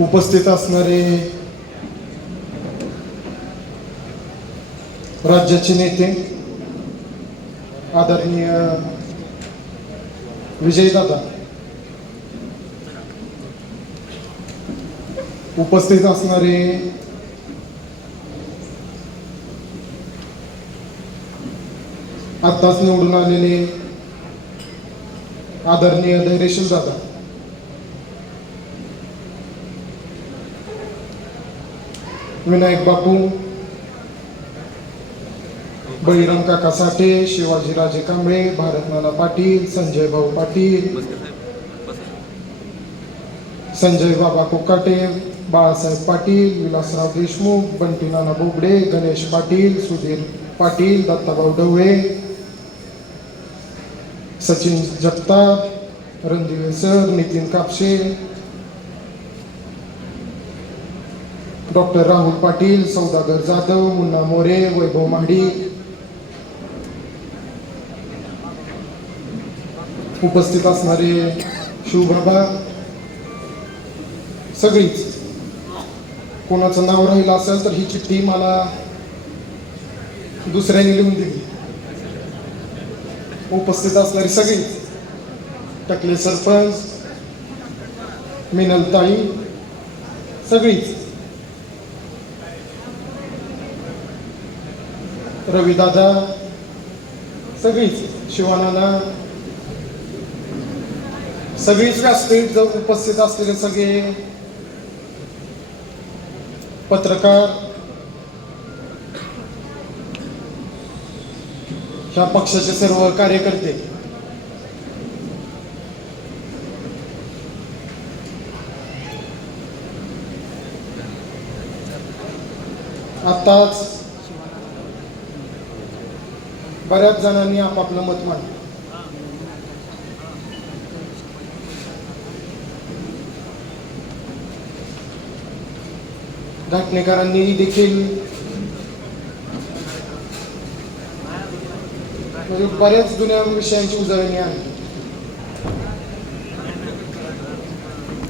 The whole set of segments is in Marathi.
उपस्थित असणारे राज्याचे नेते आदरणीय विजयदादा उपस्थित असणारे आत्ताच निवडून आलेले आदरणीय धैर्यशील दादा विनायक बापू बळीराम काका साठे शिवाजीराजे कांबळे भारतनाना पाटील संजय भाऊ पाटील संजय बाबा कोकाटे बाळासाहेब पाटील विलासराव देशमुख बंटीनाना बोबडे गणेश पाटील सुधीर पाटील दत्ताभाऊ डवळे सचिन जगताप रणधीर सर नितीन कापशे डॉक्टर राहुल पाटील सौदागर जाधव मुन्ना मोरे वैभव महाडी उपस्थित असणारे शिवबाबा सगळीच. कोणाचं नाव राहिलं असेल तर ही चिठ्ठी मला दुसऱ्याने लिहून दिली. उपस्थित असणारी सगळी टकले सरपंच मिनलताई सगळीच. रविदादा सगळीच शिवानाना सगळीच व्यासपीठ जर उपस्थित असलेले सगळे पत्रकार ह्या पक्षाचे सर्व कार्यकर्ते आताच बऱ्याच जणांनी आपापलं मत मांडलं. घटनेकरांनी देखील म्हणजे बऱ्याच जुन्या विषयांची उजळणी आणली.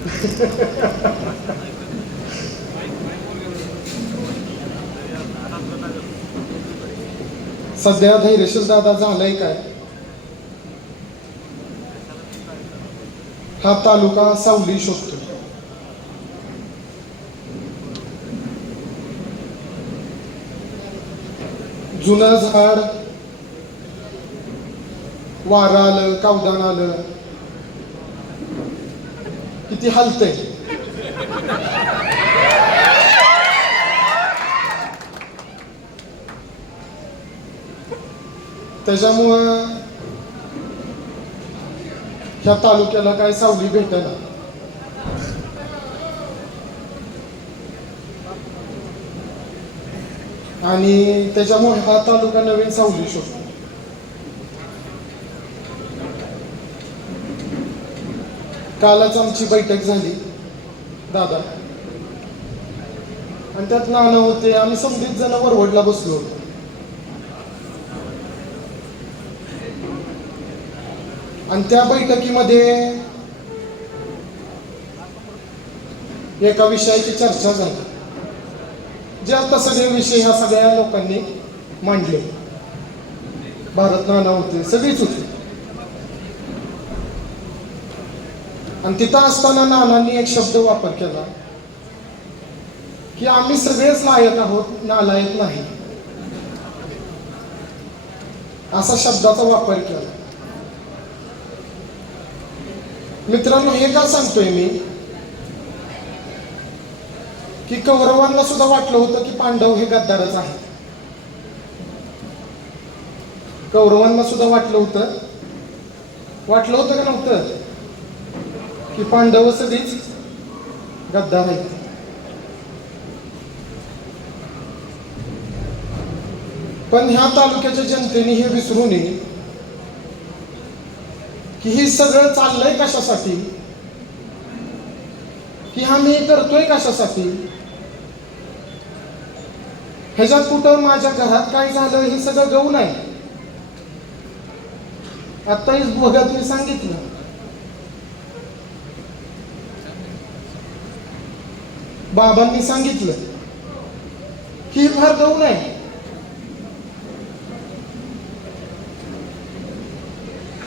सध्या धैर्यशील दादा झालाय काय? हा तालुका सावली शोधतो जुनं झाड वारा आलं कावदान आलं. किती हलतंय. त्याच्यामुळं ह्या तालुक्याला काय सावली भेटेना आणि त्याच्यामुळे हा तालुका नवीन सावली शोधतो. कालच आमची बैठक झाली दादा. आणि त्यात नाणं होते आम्ही समजित जण वरवडला बसलो होतो. आणि त्या बैठकीमध्ये एका विषयाची चर्चा झाली. जे आता सगळे विषय ह्या सगळ्या लोकांनी मांडले. भारत नाना होते सगळीच होती. आणि तिथं असताना नानांनी एक शब्द वापर केला की आम्ही सगळेच लायक आहोत नालायक नाही. असा शब्दाचा वापर केला. मित्रांनो हे का सांगतोय मी? की कौरवांना सुद्धा वाटलं होतं की पांडव हे गद्दारच आहे कौरवांना सुद्धा वाटलं होतं. वाटलं होतं का नव्हतं? की पांडव सगळीच गद्दार आहेत. पण ह्या तालुक्याच्या जनतेने हे विसरू नये की हे सगळं चाललंय कशासाठी? की हा मी करतोय कशासाठी? ह्याच्यात कुठं माझ्या घरात काय झालं हे सगळं गहू नाही आताही भोगात मी सांगितलं. बाबांनी सांगितलं. की ही फार गहू आहे.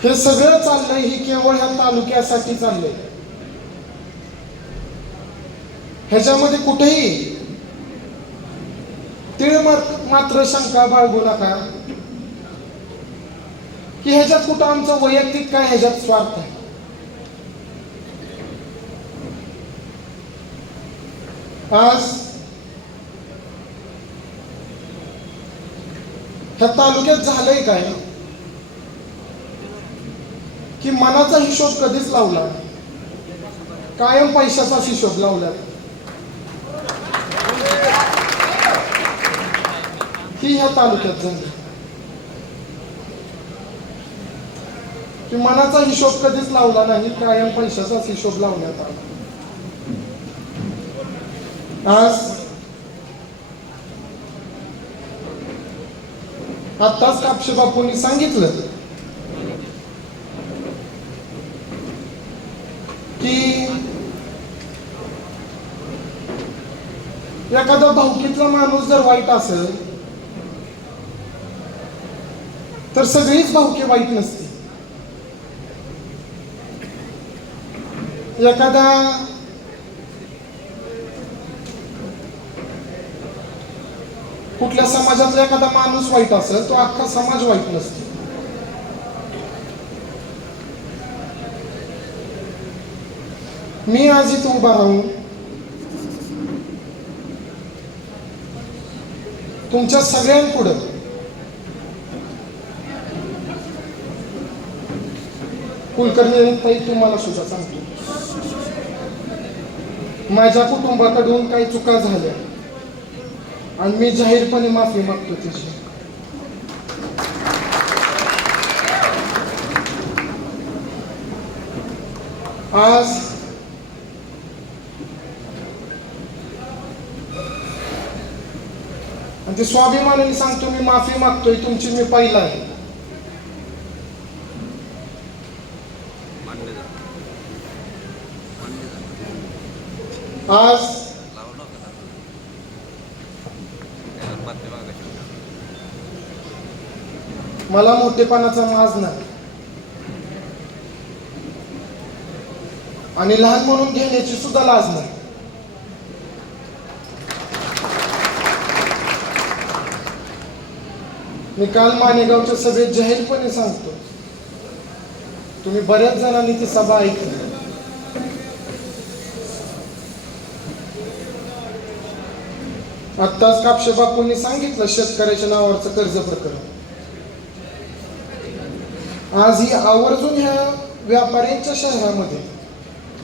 हे सगळं चाललंय ही केवळ ह्या तालुक्यासाठी चाललंय. ह्याच्यामध्ये कुठेही तीळ मात्र मात्र शंका बाळगू नका. की ह्याच्यात कुठं आमचं वैयक्तिक काय ह्याच्यात स्वार्थ आहे. आज ह्या तालुक्यात झालंय काय? की मनाचा हिशोब कधीच लावला नाही. कायम पैशाचा हिशोब लावला ही ह्या तालुक्यात झाली. की मनाचा हिशोब कधीच लावला नाही कायम पैशाचाच हिशोब लावण्यात आला. आज आत्ताच कापशे बापूंनी सांगितलं की एखादा भावकीतला माणूस जर वाईट असेल तर सगळीच भावकी वाईट नसते. एखादा कुठल्या समाजातला एखादा माणूस वाईट असेल तो अख्खा समाज वाईट नसतो. मी आज इथं उभा राहून तुमच्या सगळ्यांपुढं. कुलकर्णी ताई तुम्हाला सुद्धा सांगतो. माझ्या कुटुंबाकडून काही चुका झाल्या. आणि मी जाहीरपणे माफी मागतो तिची. आज आणि ते स्वाभिमानाने सांगतो मी माफी मागतोय तुमची मी पहिला आहे. आज. मला मोठेपणाचा माज नाही. आणि लहान म्हणून घेण्याची सुद्धा लाज नाही. मी काल मानेगावच्या सभेत जाहीरपणे सांगतो तुम्ही बऱ्याच जणांनी ती सभा ऐकली. आत्ताच कापशे बापूंनी सांगितलं शेतकऱ्याच्या नावावरचं कर्ज प्रकरण. आज ही आवर्जून ह्या व्यापाऱ्यांच्या शहरामध्ये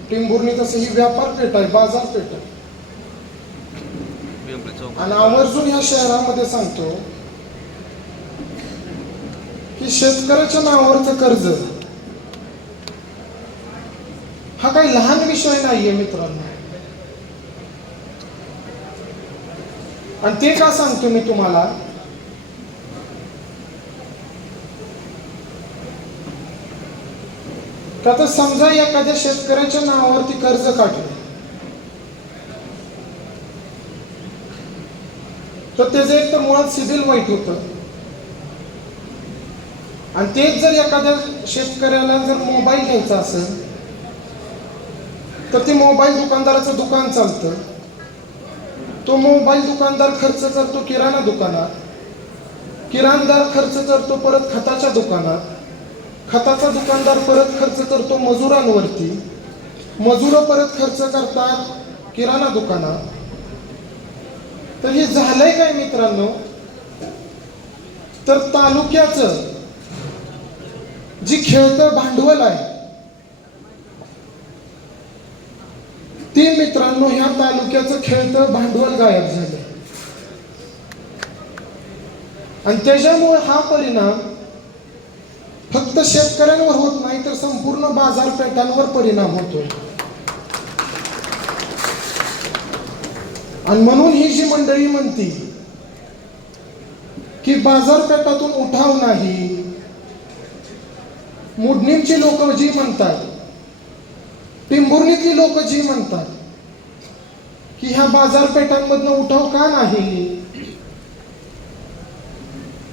टिंबुर्णी तसं ही व्यापार पेठ आहे बाजारपेठ आहे. आणि आवर्जून ह्या शहरामध्ये सांगतो की शेतकऱ्याच्या नावावरचं कर्ज. हा काही लहान विषय नाहीये मित्रांनो. आणि ते का सांगतो मी तुम्हाला? तर आता समजा एखाद्या शेतकऱ्याच्या नावावरती कर्ज काढलं. तर त्याचं एक तर मुळात सिबिल वाईट होतं. आणि तेच जर एखाद्या शेतकऱ्याला जर मोबाईल घ्यायचा असेल तर ते मोबाईल दुकानदाराचं दुकान चालतं. तो मोबाईल दुकानदार खर्च करतो किराणा दुकानात. किराणदार खर्च करतो परत खताच्या दुकानात. खताचा दुकानदार परत खर्च करतो मजुरांवरती. मजुरं परत खर्च करतात किराणा दुकानात. तर हे झालंय काय मित्रांनो? तर तालुक्याचं जी खेळतं भांडवल आहे. ते मित्रांनो ह्या तालुक्याचं खेळतं भांडवल गायब झालं आणि त्याच्यामुळे हा परिणाम फक्त शेतकऱ्यांवर होत नाही तर संपूर्ण बाजारपेठांवर परिणाम होतोय. आणि म्हणून ही जी मंडळी म्हणती की बाजारपेठातून उठाव नाही मुडणींची लोक जी म्हणतात टिंबुर्णीतली लोक जी म्हणतात की ह्या बाजारपेठांमधनं उठाव का नाही?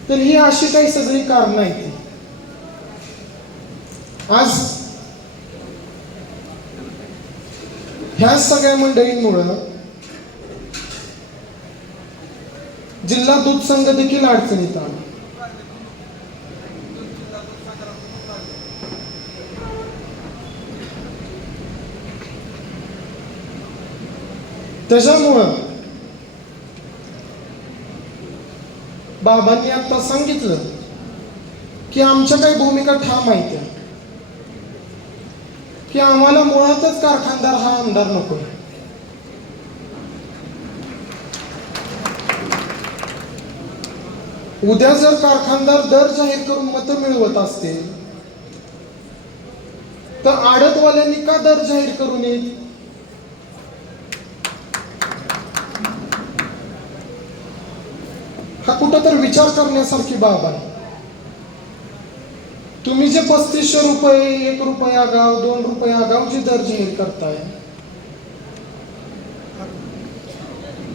तर ही अशी काही सगळी कारण आहेत. आज ह्या सगळ्या मंडळींमुळं जिल्हा दूध संघ देखील अडचणीत आला. त्याच्यामुळं बाबांनी आता सांगितलं की आमच्या काही भूमिका ठाम आहेत की आम्हाला मुळातच कारखानदार हा आमदार नको उद्या जर कारखानदार दर जाहीर करून मतं मिळवत असतील तर आडतवाल्यांनी का दर जाहीर करून येईल हा कुठं तर विचार करण्यासारखी बाब आहे. तुम्ही जे पस्तीसशे रुपये एक रुपये आगाव दोन रुपये आगाव दर्जी दर जाहीर करताय.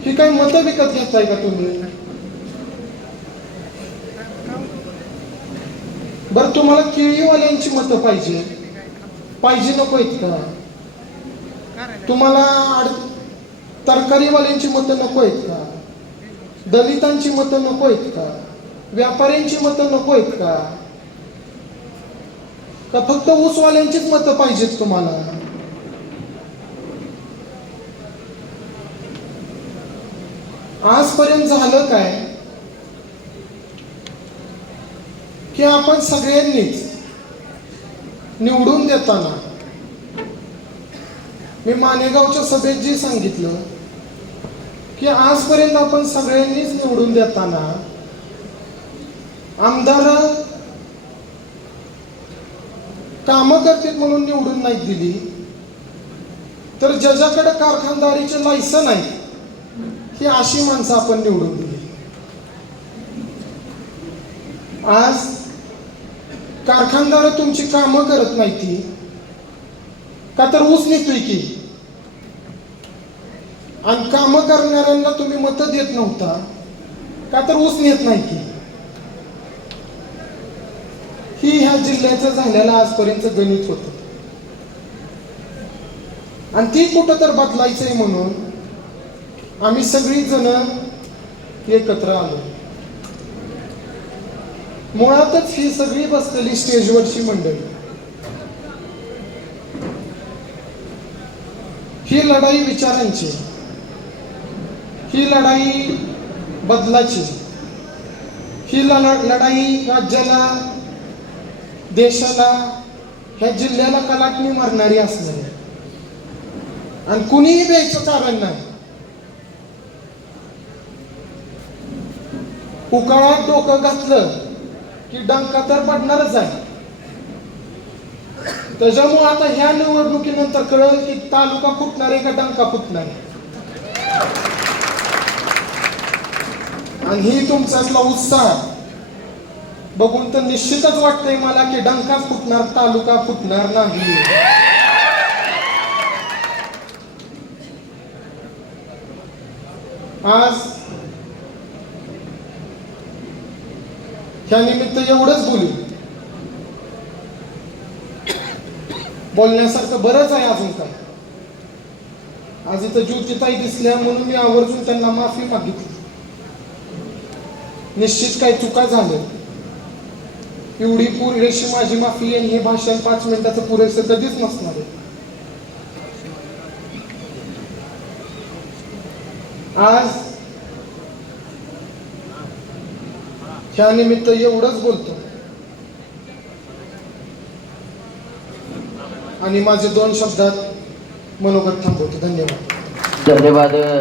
ही काही मतं विकत घेताय का तुम्ही? बरं तुम्हाला केळीवाल्यांची मतं पाहिजे. पाहिजे नको आहेत का तुम्हाला तरकारीवाल्यांची मतं नको आहेत का दलितांची मतं नको आहेत का? व्यापाऱ्यांची मतं नको आहेत का? का फक्त ऊसवाल्यांचीच मतं पाहिजेत तुम्हाला? आजपर्यंत झालं काय? की आपण सगळ्यांनीच निवडून देताना मी मानेगावच्या सभेत जे सांगितलं की आजपर्यंत आपण सगळ्यांनीच निवडून देताना आमदार कामं करतील म्हणून निवडून नाही दिली तर ज्याच्याकडे कारखानदारीचे लायसन आहे ही अशी माणसं आपण निवडून दिली. आज कारखानदार तुमची कामं करत नाही ती का तर ऊस निघतोय की? आणि कामं करणाऱ्यांना तुम्ही मतं देत नव्हता. का तर ऊस नेत नाही की? ही ह्या जिल्ह्याचं झालेलं आजपर्यंत गणित होत. आणि ती कुठं तर बदलायचंय म्हणून आम्ही सगळी जण एकत्र आलो. मुळातच ही सगळी बसलेली स्टेजवरची मंडळी. ही लढाई विचारांची. ही लढाई बदलाची ही लढाई राज्याला देशाला ह्या जिल्ह्याला कलाटणी मारणारी असणार आहे. आणि कुणीही द्यायचं कारण नाही. उकाळात डोकं घातलं की डंका तर पडणारच आहे. त्याच्यामुळे आता ह्या निवडणुकीनंतर कळलं की तालुका फुटणार आहे का डंका फुटणार आहे. आणि ही तुमच्यातला उत्साह. बघून तर निश्चितच वाटतंय मला की डंकाच फुटणार तालुका फुटणार नाही. आज ह्या निमित्त एवढंच बोलू. बोलण्यासारखं बरंच आहे अजून काय. आज इथं ज्योतिताई दिसल्या म्हणून मी आवर्जून त्यांना माफी मागितली. निश्चित काही चुका झाल्या. एवढी पुरेशी माझी माफी आणि हे भाषण पाच मिनिटाचं पुरेसं कधीच नसणार आहे. आज ह्या निमित्त एवढंच बोलतो. आणि माझे दोन शब्दात मनोगत थांबवतो. धन्यवाद. धन्यवाद.